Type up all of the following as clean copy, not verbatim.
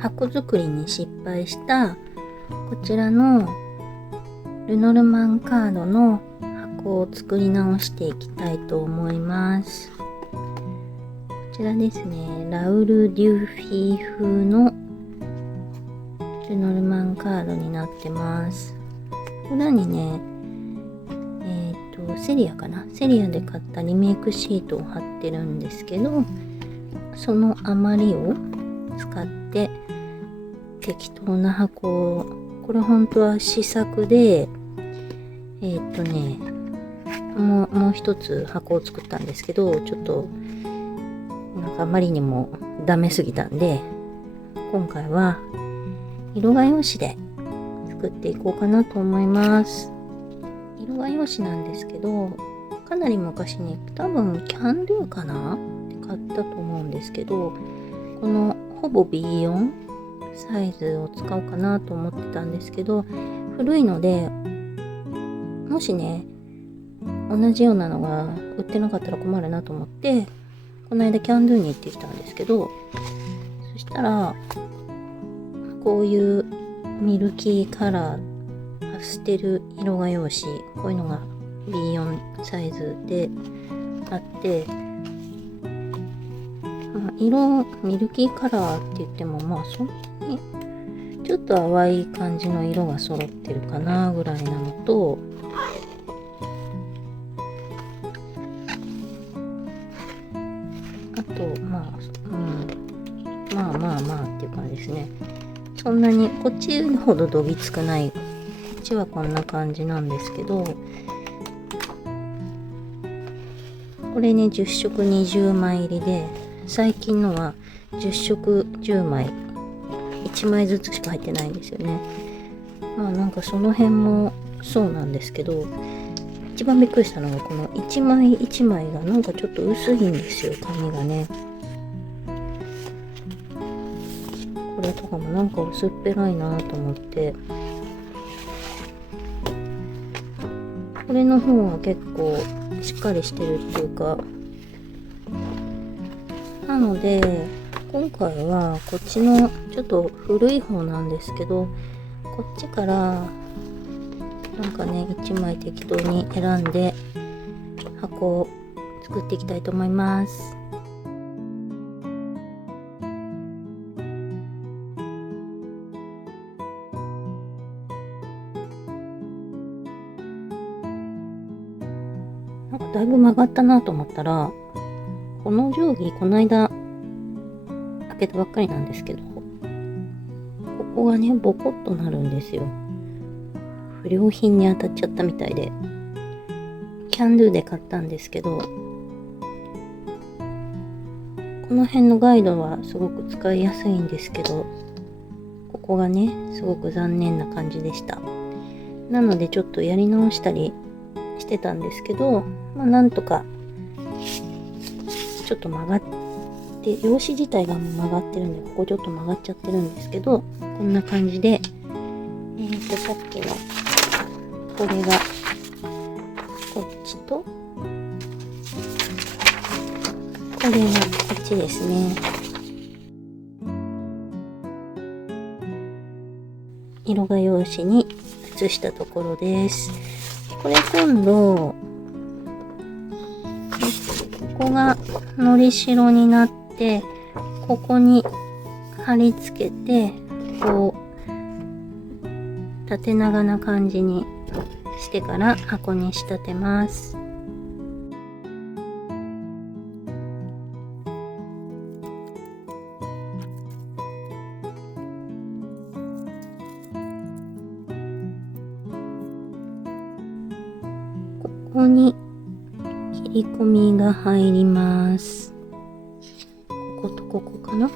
箱作りに失敗したこちらのルノルマンカードの箱を作り直していきたいと思います。こちらですね、ラウル・デューフィー風のルノルマンカードになってます。裏にね、セリアかな、セリアで買ったリメイクシートを貼ってるんですけど、その余りを使って適当な箱を、これ本当は試作でもう一つ箱を作ったんですけど、ちょっとなんかあまりにもダメすぎたんで、今回は色画用紙で作っていこうかなと思います。色画用紙なんですけど、かなり昔に多分キャンドゥかなって買ったと思うんですけど、このほぼ B4 サイズを使おうかなと思ってたんですけど、古いのでもしね同じようなのが売ってなかったら困るなと思って、この間キャンドゥに行ってきたんですけど、そしたらこういうミルキーカラーパステル色画用紙、こういうのが B4 サイズであって、色ミルキーカラーって言ってもそんなにちょっと淡い感じの色が揃ってるかなぐらいなのと、あとっていう感じですね。そんなにこっちほどどぎつくない、こっちはこんな感じなんですけど、これね10色20枚入りで、最近のは10色10枚1枚ずつしか入ってないんですよね。なんかその辺もそうなんですけど、一番びっくりしたのがこの1枚1枚がなんかちょっと薄いんですよ、紙がね。これとかもなんか薄っぺらいなと思って、これの方は結構しっかりしてるっていうか、なので今回はこっちのちょっと古い方なんですけど、こっちからなんかね1枚適当に選んで箱を作っていきたいと思います。なんかだいぶ曲がったなと思ったら、この定規この間開けたばっかりなんですけど、ここがねボコッとなるんですよ。不良品に当たっちゃったみたいで、キャンドゥで買ったんですけど、この辺のガイドはすごく使いやすいんですけど、ここがねすごく残念な感じでした。なのでちょっとやり直したりしてたんですけど、なんとかちょっと曲がって、用紙自体がもう曲がってるんで、ここちょっと曲がっちゃってるんですけど、こんな感じでさっきのこれがこっちと、これがこっちですね。色画用紙に写したところです。これ今度ここがのりしろになって、ここに貼り付けて、こう縦長な感じにしてから箱に仕立てます。ここに切り込みが入ります。こことここかな。ハ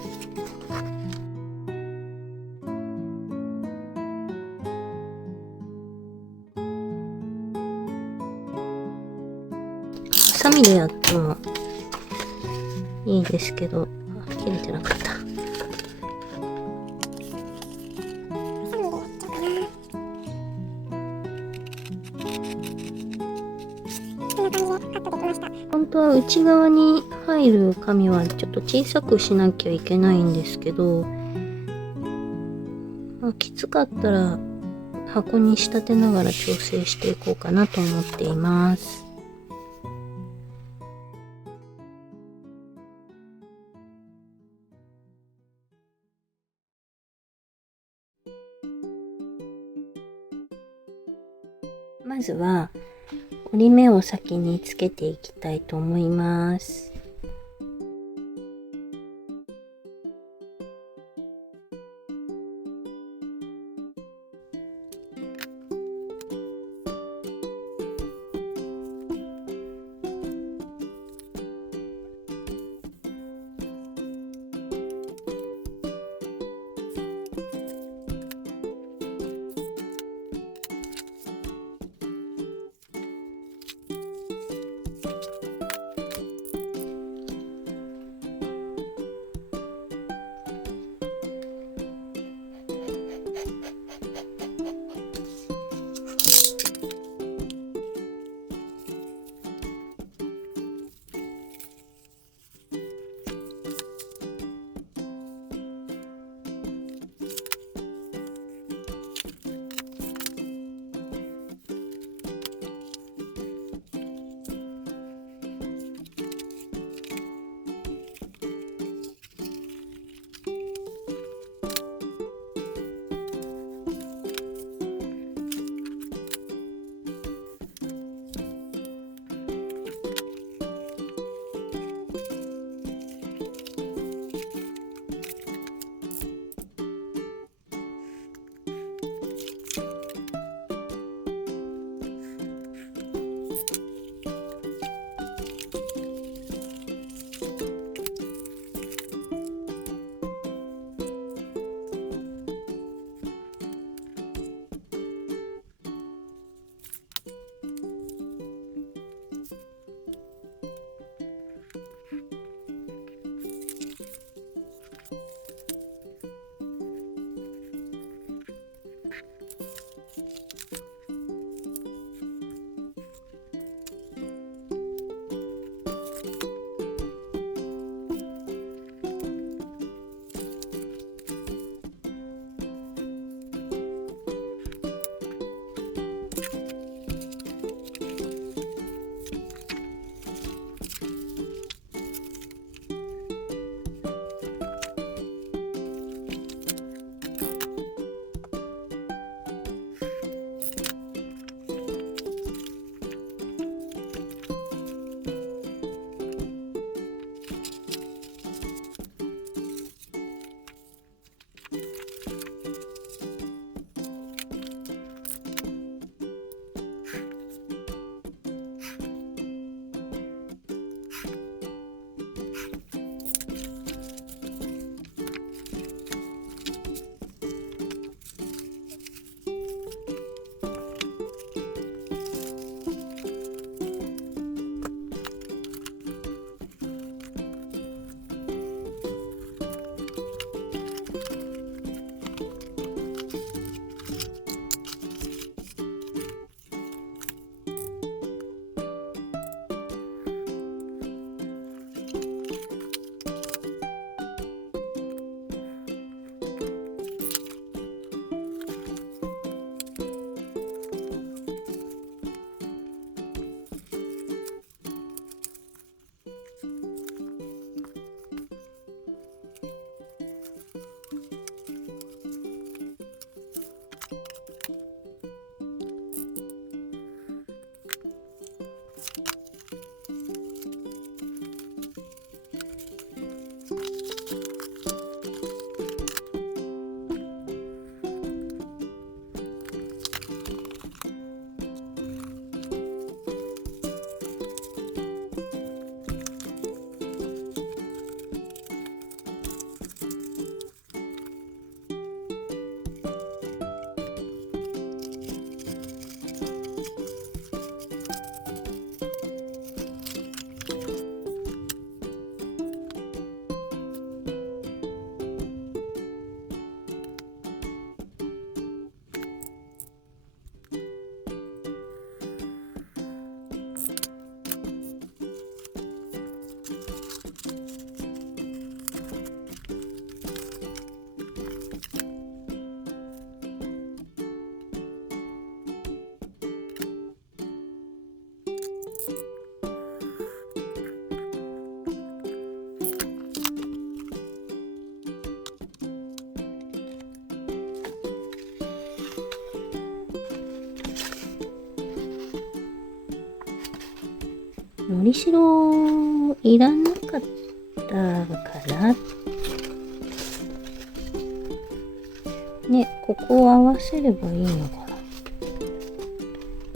サミでやってもいいですけど、切れてなかった。本当は内側に入る紙はちょっと小さくしなきゃいけないんですけど、きつかったら箱に仕立てながら調整していこうかなと思っています。まずは折り目を先につけていきたいと思います。のりしろいらなかったかな。ね、ここを合わせればいいのかな。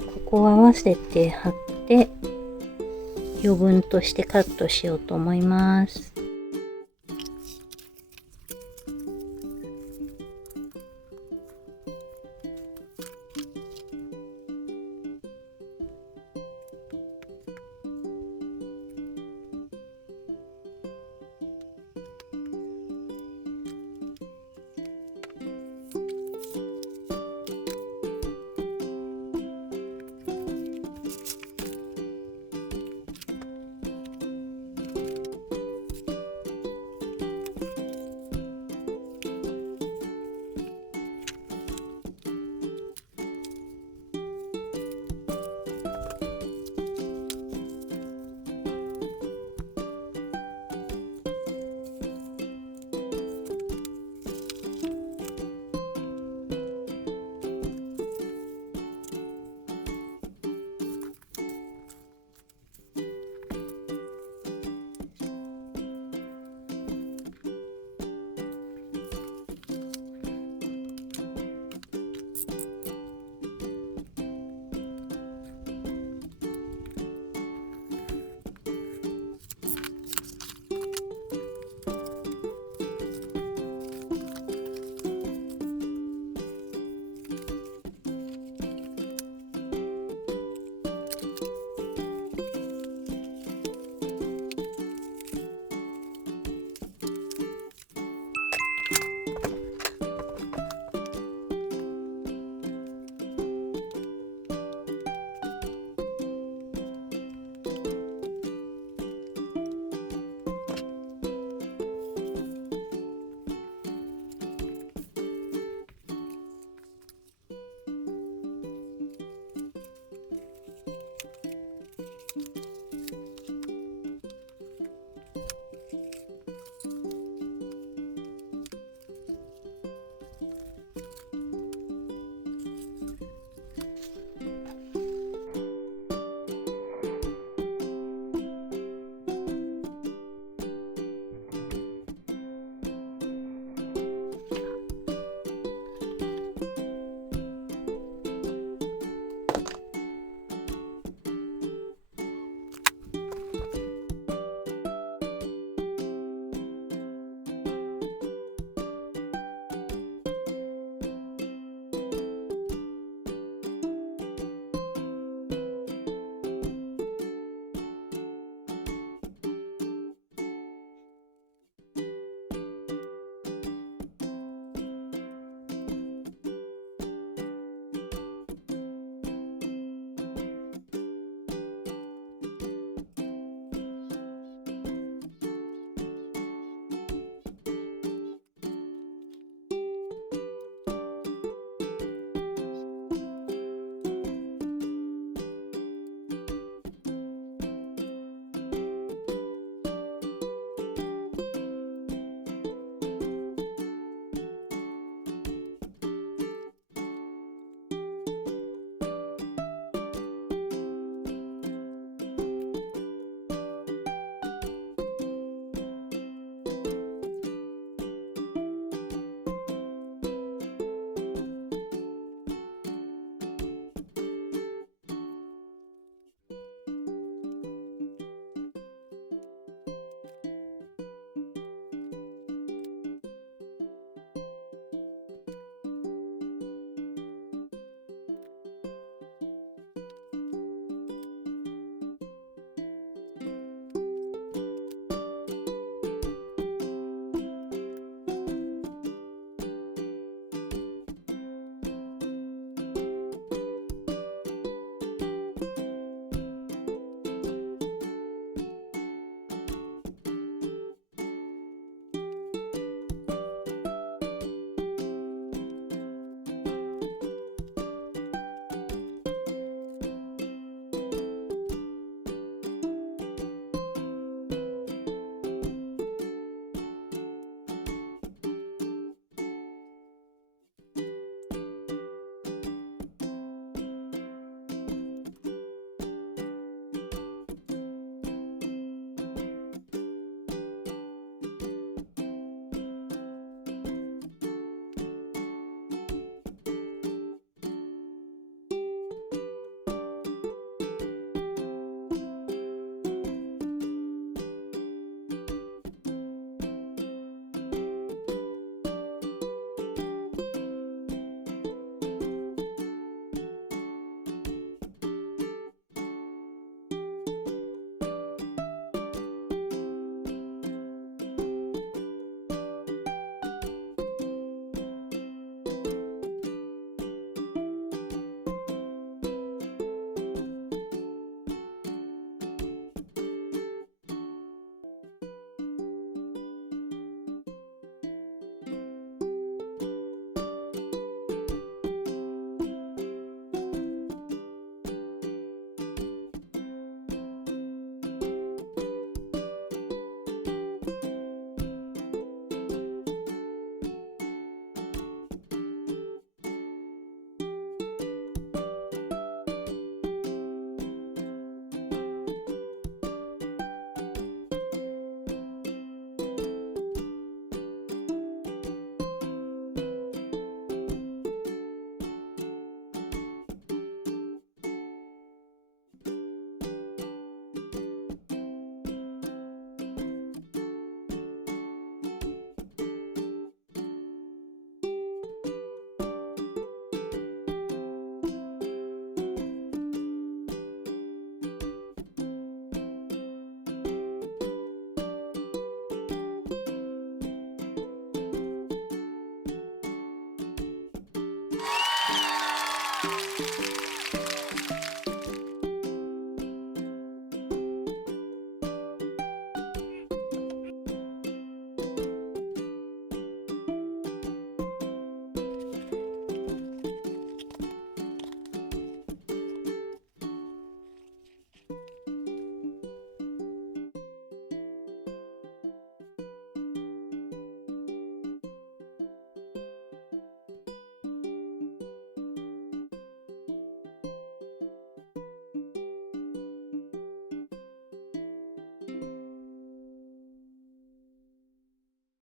ここを合わせて貼って余分としてカットしようと思います。